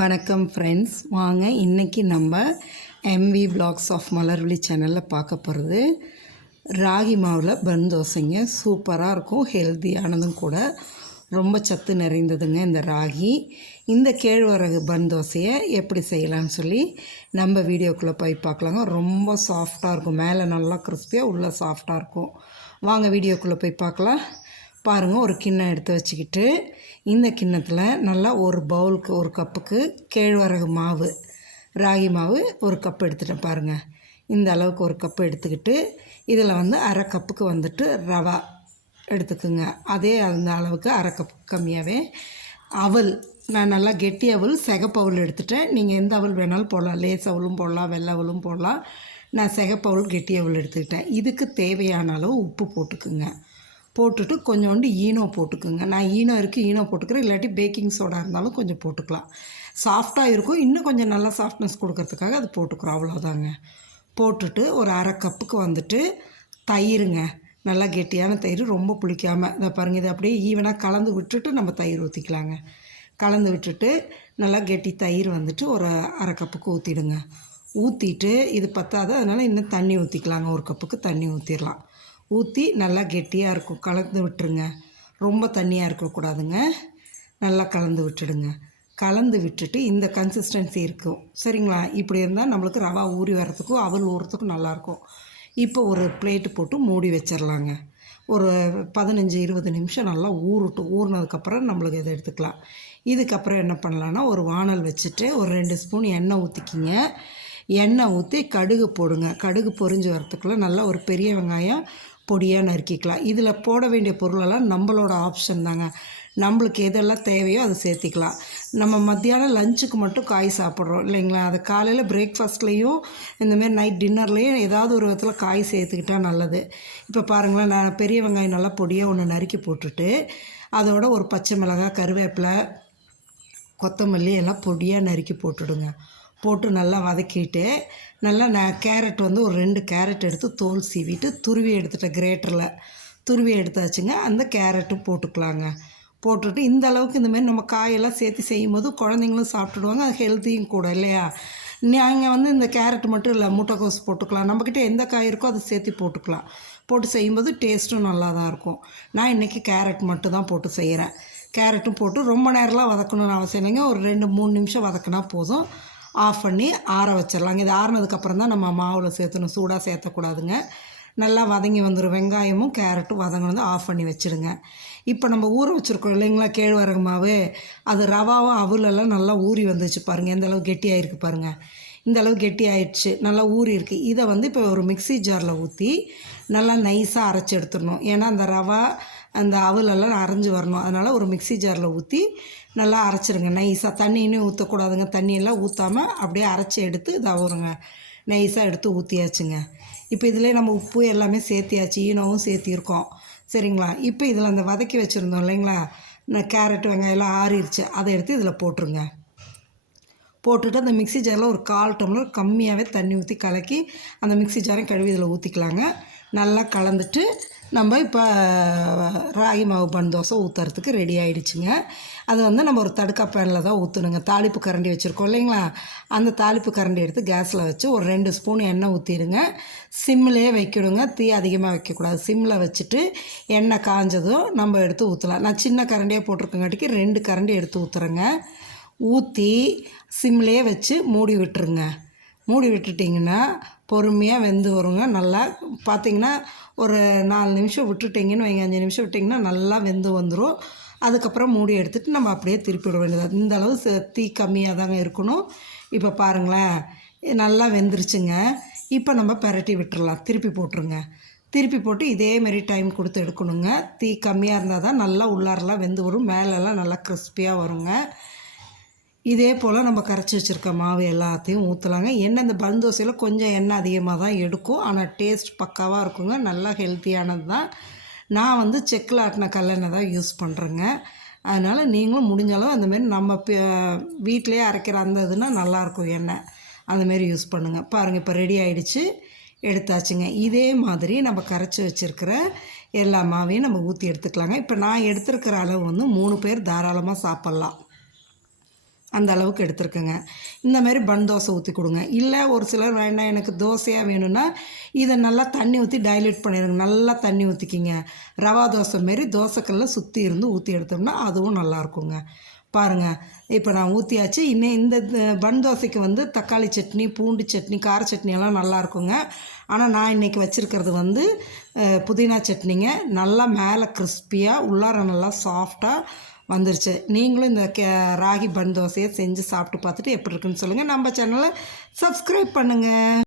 வணக்கம் ஃப்ரெண்ட்ஸ், வாங்க இன்றைக்கி நம்ம எம்வி பிளாக்ஸ் ஆஃப் மலர்விழி சேனலில் பார்க்க போகிறது ராகி மாவில் பன் தோசைங்க. சூப்பராக இருக்கும், ஹெல்த்தியானதும் கூட, ரொம்ப சத்து நிறைந்ததுங்க இந்த ராகி. இந்த கேழ்வரகு பன் தோசையை எப்படி செய்யலான்னு சொல்லி நம்ம வீடியோக்குள்ளே போய் பார்க்கலாங்க. ரொம்ப சாஃப்டாக இருக்கும், மேலே நல்லா கிறிஸ்பியாக, உள்ளே சாஃப்டாக இருக்கும். வாங்க வீடியோக்குள்ளே போய் பார்க்கலாம். பாருங்கள், ஒரு கிண்ணம் எடுத்து வச்சுக்கிட்டு இந்த கிண்ணத்தில் நல்லா ஒரு பவுலுக்கு ஒரு கப்புக்கு கேழ்வரகு மாவு, ராகி மாவு ஒரு கப் எடுத்துட்டேன். பாருங்கள், இந்த அளவுக்கு ஒரு கப்பு எடுத்துக்கிட்டு இதில் அரை கப்புக்கு ரவா எடுத்துக்குங்க. அதே அந்த அளவுக்கு அரை கப் கம்மியாகவே அவல், நான் நல்லா கெட்டி அவல், சிகப்பு அவல் எடுத்துட்டேன். நீங்கள் எந்த அவல் வேணாலும் போடலாம், லேஸ் அவலும் போடலாம், வெள்ளை அவலும் போடலாம். நான் சிகப்பு அவல் கெட்டி அவல் எடுத்துக்கிட்டேன். இதுக்கு தேவையான அளவு உப்பு போட்டுக்குங்க. போட்டுட்டு கொஞ்சோண்டு ஈனோ போட்டுக்குங்க. நான் ஈனோ இருக்குது, ஈனோ போட்டுக்கிறேன். இல்லாட்டி பேக்கிங் சோடா இருந்தாலும் கொஞ்சம் போட்டுக்கலாம். சாஃப்டாக இருக்கும், இன்னும் கொஞ்சம் நல்லா சாஃப்ட்னஸ் கொடுக்கறதுக்காக அது போட்டுக்கிறோம், அவ்வளோதாங்க. போட்டுட்டு ஒரு அரை கப்புக்கு தயிருங்க. நல்லா கெட்டியான தயிர், ரொம்ப புளிக்காமல். இதை பாருங்கள், இதை அப்படியே ஈவனாக கலந்து விட்டுட்டு நம்ம தயிர் ஊற்றிக்கலாங்க. கலந்து விட்டுட்டு நல்லா கெட்டி தயிர் ஒரு அரை கப்புக்கு ஊற்றிடுங்க. ஊற்றிட்டு இது பத்தாது, அதனால் இன்னும் தண்ணி ஊற்றிக்கலாங்க. ஒரு கப்புக்கு தண்ணி ஊற்றிடலாம். ஊற்றி நல்லா கெட்டியாக இருக்கும், கலந்து விட்டுருங்க. ரொம்ப தண்ணியாக இருக்கக்கூடாதுங்க, நல்லா கலந்து விட்டுடுங்க. கலந்து விட்டுட்டு இந்த கன்சிஸ்டன்சி இருக்கும், சரிங்களா? இப்படி இருந்தால் நம்மளுக்கு ரவா ஊறி வரத்துக்கும் அவல் ஊறுறதுக்கும் நல்லாயிருக்கும். இப்போ ஒரு பிளேட்டு போட்டு மூடி வச்சிடலாங்க. ஒரு 15-20 நிமிஷம் நல்லா ஊறட்டும். ஊறினதுக்கப்புறம் நம்மளுக்கு இதை எடுத்துக்கலாம். இதுக்கப்புறம் என்ன பண்ணலான்னா, ஒரு வானல் வச்சுட்டு ஒரு 2 ஸ்பூன் எண்ணெய் ஊற்றிக்கிங்க. எண்ணெய் ஊற்றி கடுகு போடுங்க. கடுகு பொரிஞ்சு வரத்துக்குள்ளே நல்லா ஒரு பெரிய வெங்காயம் பொடியாக நறுக்கிக்கலாம். இதில் போட வேண்டிய பொருளெல்லாம் நம்மளோட ஆப்ஷன் தாங்க. நம்மளுக்கு எதெல்லாம் தேவையோ அதை சேர்த்திக்கலாம். நம்ம மத்தியானம் லஞ்சுக்கு மட்டும் காய் சாப்பிட்றோம் இல்லைங்களா? அது காலையில் பிரேக்ஃபாஸ்ட்லேயும் இந்தமாரி நைட் டின்னர்லேயும் ஏதாவது ஒரு விதத்தில் காய் சேர்த்துக்கிட்டால் நல்லது. இப்போ பாருங்களேன், நான் பெரிய வெங்காயம் நல்லா பொடியாக ஒன்று நறுக்கி போட்டுட்டு அதோட ஒரு பச்சை மிளகாய், கருவேப்பிலை, கொத்தமல்லி எல்லாம் பொடியாக நறுக்கி போட்டுடுங்க. போட்டு நல்லா வதக்கிட்டு நல்லா கேரட் ஒரு 2 கேரட் எடுத்து தோல் சீவிட்டு துருவி எடுத்துட்டேன். கிரேட்டரில் துருவி எடுத்தாச்சுங்க. அந்த கேரட்டும் போட்டுக்கலாங்க. போட்டுட்டு இந்த அளவுக்கு இந்தமாரி நம்ம காயெல்லாம் சேர்த்து செய்யும்போது குழந்தைங்களும் சாப்பிட்டுடுவாங்க, அது ஹெல்த்தியும் கூட இல்லையா? நாங்கள் இந்த கேரட் மட்டும் இல்லை, முட்டைக்கோஸ் போட்டுக்கலாம். நம்மக்கிட்ட எந்த காய் இருக்கோ அதை சேர்த்து போட்டுக்கலாம். போட்டு செய்யும்போது டேஸ்ட்டும் நல்லா தான் இருக்கும். நான் இன்றைக்கி கேரட் மட்டும் தான் போட்டு செய்கிறேன். கேரட்டும் போட்டு ரொம்ப நேரம்லாம் வதக்கணும்னு அவசியம் இல்லைங்க. ஒரு 2-3 நிமிஷம் வதக்கினா போதும். ஆஃப் பண்ணி ஆற வச்சிடலாங்க. இது ஆறுனதுக்கப்புறம் தான் நம்ம மாவில் சேர்த்தணும், சூடாக சேர்த்தக்கூடாதுங்க. நல்லா வதங்கி வந்துடும். வெங்காயமும் கேரட்டும் வதங்கினது ஆஃப் பண்ணி வச்சுடுங்க. இப்போ நம்ம ஊற வச்சுருக்கோம் இல்லைங்களா கேழ்வரகு மாவு, அது ரவாவும் அவலெல்லாம் நல்லா ஊறி வந்துச்சு பாருங்கள். எந்த அளவு கெட்டியாகிருக்கு பாருங்கள். இந்த அளவு கெட்டி ஆயிடுச்சு, நல்லா ஊறி இருக்குது. இதை இப்போ ஒரு மிக்ஸி ஜாரில் ஊற்றி நல்லா நைஸாக அரைச்சி எடுத்துடணும். ஏன்னா அந்த ரவா அந்த அவலெல்லாம் அரைஞ்சி வரணும். அதனால் ஒரு மிக்ஸி ஜாரில் ஊற்றி நல்லா அரைச்சிருங்க நைஸாக. தண்ணியும் ஊற்றக்கூடாதுங்க, தண்ணியெல்லாம் ஊற்றாமல் அப்படியே அரைச்சி எடுத்து இதாகுங்க. நைஸாக எடுத்து ஊற்றியாச்சுங்க. இப்போ இதிலே நம்ம உப்பு எல்லாமே சேர்த்தியாச்சு, ஈனோவும் சேர்த்திருக்கோம், சரிங்களா? இப்போ இதில் அந்த வதக்கி வச்சுருந்தோம் இல்லைங்களா, கேரட் வெங்காயம் எல்லாம் ஆறிடுச்சு, அதை எடுத்து இதில் போட்டுருங்க. போட்டுட்டு அந்த மிக்ஸி ஜாரில் ஒரு 1/4 டம்ளர் கம்மியாகவே தண்ணி ஊற்றி கலக்கி அந்த மிக்ஸி ஜாரையும் கழுவி இதில் ஊற்றிக்கலாங்க. நல்லா கலந்துட்டு நம்ம இப்போ ராகி மாவு பன் தோசை ஊற்றுறதுக்கு ரெடி ஆகிடுச்சுங்க. அது நம்ம ஒரு தடுக்கா பேனில் தான் ஊற்றணுங்க. தாளிப்பு கரண்டி வச்சுருக்கோம் இல்லைங்களா, அந்த தாளிப்பு கரண்டி எடுத்து கேஸில் வச்சு ஒரு 2 ஸ்பூன் எண்ணெய் ஊற்றிடுங்க. சிம்மிலே வைக்கணுங்க, தீ அதிகமாக வைக்கக்கூடாது. சிம்மில் வச்சுட்டு எண்ணெய் காஞ்சதும் நம்ம எடுத்து ஊற்றலாம். நான் சின்ன கரண்டியாக போட்டிருக்கங்காட்டிக்கு 2 கரண்டி எடுத்து ஊற்றுறேங்க. ஊற்றி சிம்மிலே வச்சு மூடி விட்டுருங்க. மூடி விட்டுட்டிங்கன்னா பொறுமையாக வெந்து வருங்க. நல்லா பார்த்திங்கன்னா ஒரு 4 நிமிஷம் விட்டுட்டிங்கன்னு வைங்க, 5 நிமிஷம் விட்டிங்கன்னா நல்லா வெந்து வந்துடும். அதுக்கப்புறம் மூடி எடுத்துகிட்டு நம்ம அப்படியே திருப்பி விட வேண்டியது. இந்த அளவு தீ கம்மியாக தாங்க இருக்கணும். இப்போ பாருங்களேன், நல்லா வெந்துருச்சுங்க. இப்போ நம்ம பெரட்டி விட்டுறலாம். திருப்பி போட்டுருங்க. திருப்பி போட்டு இதேமாரி டைம் கொடுத்து எடுக்கணுங்க. தீ கம்மியாக இருந்தால் தான் நல்லா உள்ளாரெல்லாம் வெந்து வரும், மேலெல்லாம் நல்லா கிறிஸ்பியாக வருங்க. இதே போல் நம்ம கரைச்சி வச்சுருக்க மாவு எல்லாத்தையும் ஊற்றலாங்க. எண்ணெய் இந்த பன் தோசையில் கொஞ்சம் எண்ணெய் அதிகமாக தான் எடுக்கும், ஆனால் டேஸ்ட் பக்காவாக இருக்குங்க. நல்லா ஹெல்த்தியானது தான். நான் செக்கில் ஆட்டின கல்லெண்ணெய் தான் யூஸ் பண்ணுறேங்க. அதனால் நீங்களும் முடிஞ்சளவு அந்தமாரி நம்ம வீட்டிலையே அரைக்கிற அந்த இதுனா நல்லாயிருக்கும் எண்ணெய், அந்தமாரி யூஸ் பண்ணுங்கள். பாருங்கள், இப்போ ரெடி ஆகிடுச்சு, எடுத்தாச்சுங்க. இதே மாதிரி நம்ம கரைச்சி வச்சுருக்கிற எல்லா மாவையும் நம்ம ஊற்றி எடுத்துக்கலாங்க. இப்போ நான் எடுத்துருக்கிற அளவு 3 பேர் தாராளமாக சாப்பிட்லாம். அந்த அளவுக்கு எடுத்துருக்கேங்க. இந்த மாதிரி பன் தோசை ஊற்றி கொடுங்க. இல்லை ஒரு சிலர் வேண்டாம் எனக்கு தோசையாக வேணும்னா இதை நல்லா தண்ணி ஊற்றி டைல்யூட் பண்ணிடுங்க. நல்லா தண்ணி ஊற்றிக்கிங்க. ரவா தோசை மாரி தோசைக்கல்ல சுற்றி இருந்து ஊற்றி எடுத்தோம்னா அதுவும் நல்லாயிருக்குங்க. பாருங்கள், இப்போ நான் ஊற்றியாச்சு. இன்னும் இந்த பன் தோசைக்கு வந்து தக்காளி சட்னி, பூண்டு சட்னி, கார சட்னி எல்லாம் நல்லாயிருக்குங்க. ஆனால் நான் இன்றைக்கி வச்சுருக்கிறது வந்து புதினா சட்னிங்க. நல்லா மேலே கிறிஸ்பியாக உள்ளார நல்லா சாஃப்டாக வந்துருச்சு. நீங்களும் இந்த ராகி பன் தோசையை செஞ்சு சாப்பிட்டு பார்த்துட்டு எப்படி இருக்குன்னு சொல்லுங்கள். நம்ம சேனலை சப்ஸ்கிரைப் பண்ணுங்கள்.